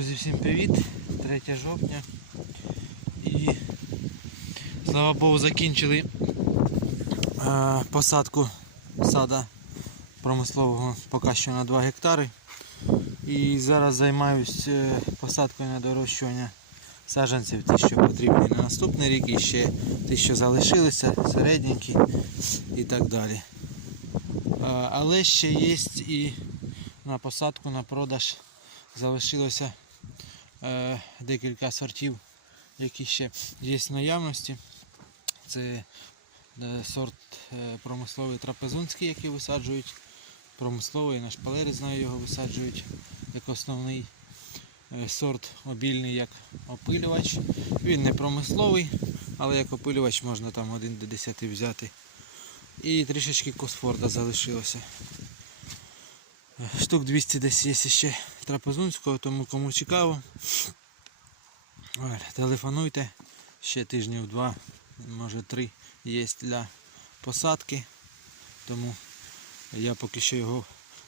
Друзі, всім привіт! 3 жовтня. І слава Богу, закінчили е, посадку сада промислового поки що на 2 гектари. І зараз займаюсь е, посадкою на дорощування саджанців, ті, що потрібні на наступний рік, і ще ті, що залишилися, середненькі і так далі. Е, Але ще є і на посадку, на продаж залишилося декілька сортів, які ще є в наявності. Це е, сорт е, промисловий трапезунський, який висаджують. Промисловий на шпалері, знаю, його висаджують як основний е, сорт обільний як опилювач. Він не промисловий, але як опилювач можна там 1 до 10 взяти. І трішечки косфорда залишилося. Штук 200 десь є ще трапезунського, тому кому цікаво. Телефонуйте. Ще тижнів два, може три є для посадки. Тому я поки що його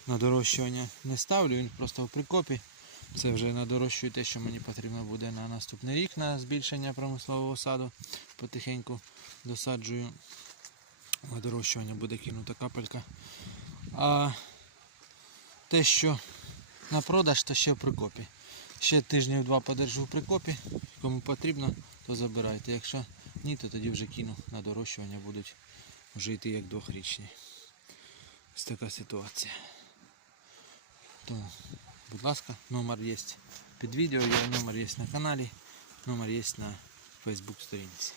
на дорощування не ставлю, він просто в прикопі. Це вже надорощую те, що мені потрібно буде на наступний рік на збільшення промислового саду. Потихеньку досаджую. На дорощування буде кинута капелька. А те, що на продаж, то ще в прикопі. Ще тижнів два подержу в прикопі. Кому потрібно, то забирайте. Якщо ні, то тоді вже кину на дорощування, будуть вже йти як двохрічні. Ось така ситуація. Тому, будь ласка, номер є під відео, є номер є на каналі, номер є на Facebook сторінці.